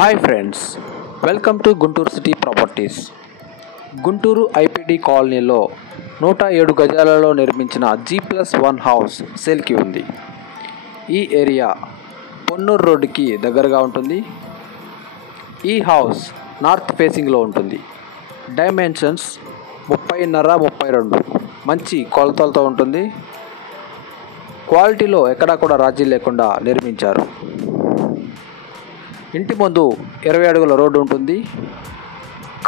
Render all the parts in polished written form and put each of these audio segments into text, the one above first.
Hi friends, welcome to Guntur city properties. Guntur IPD కాలనీలో 107 గజాలలో నిర్మించిన G+1 house సేల్కి ఉంది. ఈ ఏరియా పొన్నూరు రోడ్డుకి దగ్గరగా ఉంటుంది. ఈ హౌస్ నార్త్ ఫేసింగ్లో ఉంటుంది. డైమెన్షన్స్ 30.5x32 మంచి కొలతలతో ఉంటుంది. క్వాలిటీలో ఎక్కడా కూడా రాజీ లేకుండా నిర్మించారు. ఇంటి ముందు 20 అడుగుల రోడ్డు ఉంటుంది.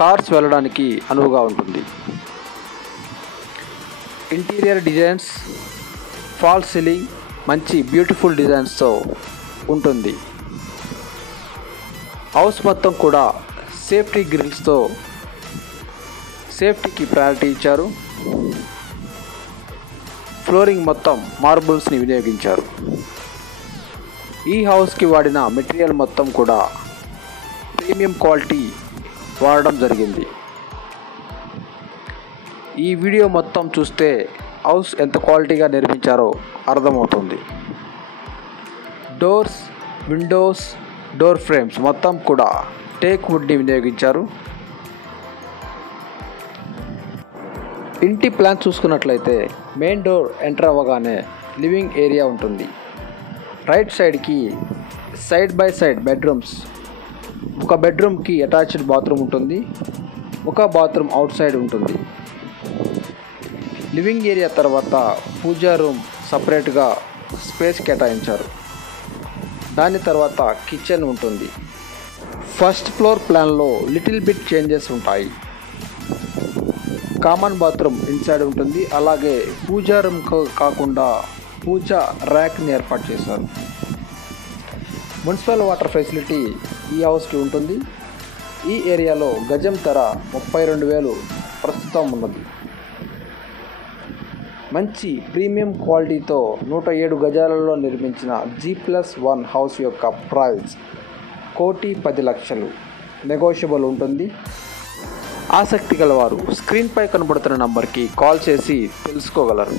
కార్స్ వెళ్ళడానికి అనువుగా ఉంటుంది. ఇంటీరియర్ డిజైన్స్, ఫాల్ సీలింగ్ మంచి బ్యూటిఫుల్ డిజైన్స్తో ఉంటుంది. హౌస్ మొత్తం కూడా సేఫ్టీ గ్రిల్స్తో సేఫ్టీకి ప్రయారిటీ ఇచ్చారు. ఫ్లోరింగ్ మొత్తం మార్బుల్స్ని వినియోగించారు. ఈ హౌస్కి వాడిన మెటీరియల్ మొత్తం కూడా ప్రీమియం క్వాలిటీ వాడడం జరిగింది. ఈ వీడియో మొత్తం చూస్తే హౌస్ ఎంత క్వాలిటీగా నిర్మించారో అర్థమవుతుంది. డోర్స్, విండోస్, డోర్ ఫ్రేమ్స్ మొత్తం కూడా టేక్ వుడ్ని వినియోగించారు. ఇంటి ప్లాన్ చూసుకున్నట్లయితే మెయిన్ డోర్ ఎంటర్ అవ్వగానే లివింగ్ ఏరియా ఉంటుంది. రైట్ సైడ్కి సైడ్ బై సైడ్ బెడ్రూమ్స్, ఒక బెడ్రూమ్కి అటాచ్డ్ బాత్రూమ్ ఉంటుంది. ఒక బాత్రూమ్ అవుట్ సైడ్ ఉంటుంది. లివింగ్ ఏరియా తర్వాత పూజా రూమ్ సపరేట్గా స్పేస్ కేటాయించారు. దాని తర్వాత కిచెన్ ఉంటుంది. ఫస్ట్ ఫ్లోర్ ప్లాన్లో లిటిల్ బిట్ చేంజెస్ ఉంటాయి. కామన్ బాత్రూమ్ ఇన్సైడ్ ఉంటుంది. అలాగే పూజా రూమ్ కాకుండా పూజా ర్యాక్ని ఏర్పాటు చేశారు. మున్సిపల్ వాటర్ ఫెసిలిటీ ఈ హౌస్కి ఉంటుంది. ఈ ఏరియాలో గజం ధర 32,000 ప్రస్తుతం ఉన్నది. మంచి ప్రీమియం క్వాలిటీతో 107 గజాలలో నిర్మించిన G+1 హౌస్ యొక్క ప్రైస్ 1,10,00,000 నెగోషియబుల్ ఉంటుంది. ఆసక్తి గలవారు స్క్రీన్పై కనబడుతున్న నంబర్కి కాల్ చేసి తెలుసుకోగలరు.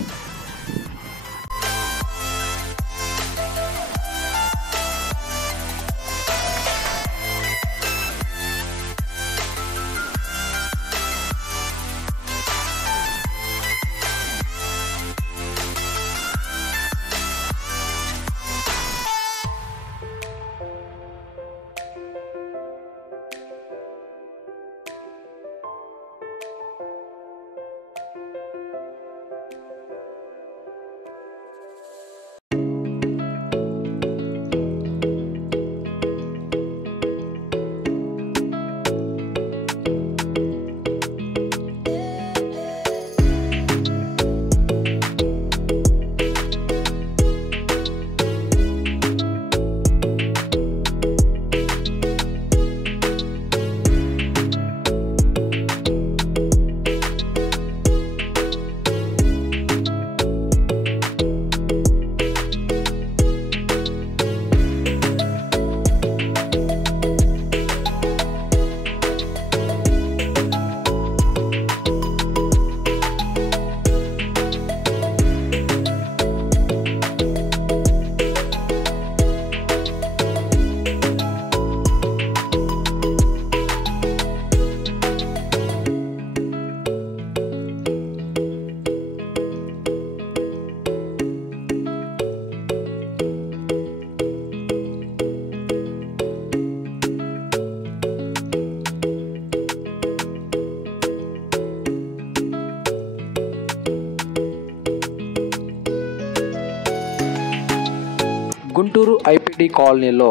గుంటూరు ఐపీడీ కాలనీలో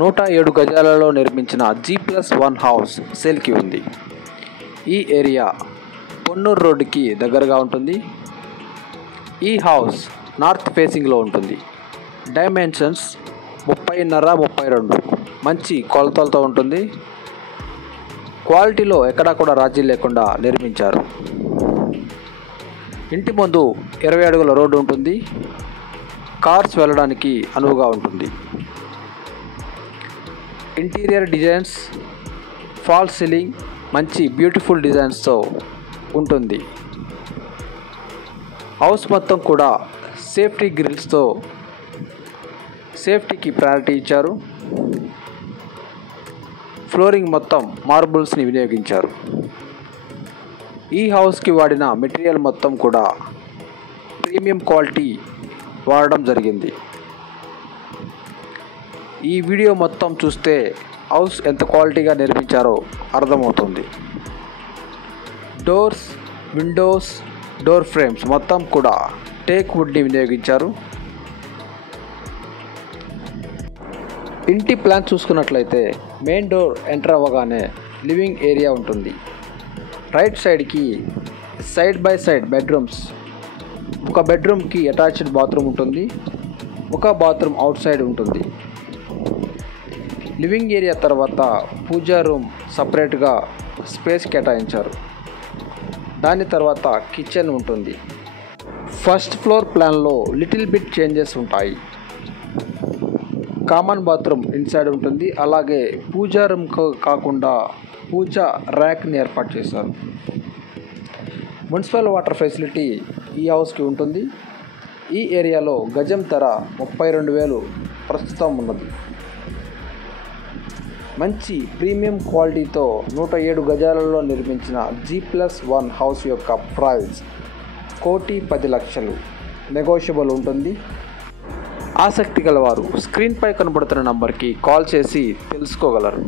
107 గజాలలో నిర్మించిన G+1 హౌస్ సేల్కి ఉంది. ఈ ఏరియా పొన్నూరు రోడ్డుకి దగ్గరగా ఉంటుంది. ఈ హౌస్ నార్త్ ఫేసింగ్లో ఉంటుంది. డైమెన్షన్స్ 30.5x32 మంచి కొలతలతో ఉంటుంది. క్వాలిటీలో ఎక్కడా కూడా రాజీ లేకుండా నిర్మించారు. ఇంటి ముందు 20 అడుగుల రోడ్డు ఉంటుంది. కార్స్ వెళ్ళడానికి అనువుగా ఉంటుంది. ఇంటీరియర్ డిజైన్స్, ఫాల్ సీలింగ్ మంచి బ్యూటిఫుల్ డిజైన్స్తో ఉంటుంది. హౌస్ మొత్తం కూడా సేఫ్టీ గ్రిల్స్తో సేఫ్టీకి ప్రయారిటీ ఇచ్చారు. ఫ్లోరింగ్ మొత్తం మార్బుల్స్ని వినియోగించారు. ఈ హౌస్కి వాడిన మెటీరియల్ మొత్తం కూడా ప్రీమియం క్వాలిటీ వాడడం జరిగింది. ఈ వీడియో మొత్తం చూస్తే హౌస్ ఎంత క్వాలిటీగా నిర్మించారో అర్థమవుతుంది. డోర్స్, విండోస్, డోర్ ఫ్రేమ్స్ మొత్తం కూడా టేక్ వుడ్ని వినియోగించారు. ఇంటి ప్లాన్ చూసుకున్నట్లయితే మెయిన్ డోర్ ఎంటర్ అవ్వగానే లివింగ్ ఏరియా ఉంటుంది. రైట్ సైడ్కి సైడ్ బై సైడ్ బెడ్రూమ్స్, ఒక బెడ్రూమ్కి అటాచ్డ్ బాత్రూమ్ ఉంటుంది, ఒక బాత్రూమ్ అవుట్ సైడ్ ఉంటుంది. లివింగ్ ఏరియా తర్వాత పూజా రూమ్ సపరేట్గా స్పేస్ కేటాయించారు. దాని తర్వాత కిచెన్ ఉంటుంది. ఫస్ట్ ఫ్లోర్ ప్లాన్లో లిటిల్ బిట్ చేంజెస్ ఉంటాయి. కామన్ బాత్రూమ్ ఇన్సైడ్ ఉంటుంది. అలాగే పూజా రూమ్ కాకుండా పూజా ర్యాక్ని ఏర్పాటు చేశారు. మున్సిపల్ వాటర్ ఫెసిలిటీ ఈ హౌస్కి ఉంటుంది. ఈ ఏరియాలో గజం ధర 32,000 ప్రస్తుతం ఉన్నది. మంచి ప్రీమియం క్వాలిటీతో 107 గజాలలో నిర్మించిన G+1 హౌస్ యొక్క ప్రైస్ 1,10,00,000 నెగోషియబుల్ ఉంటుంది. ఆసక్తి గలవారు స్క్రీన్పై కనబడుతున్న నంబర్కి కాల్ చేసి తెలుసుకోగలరు.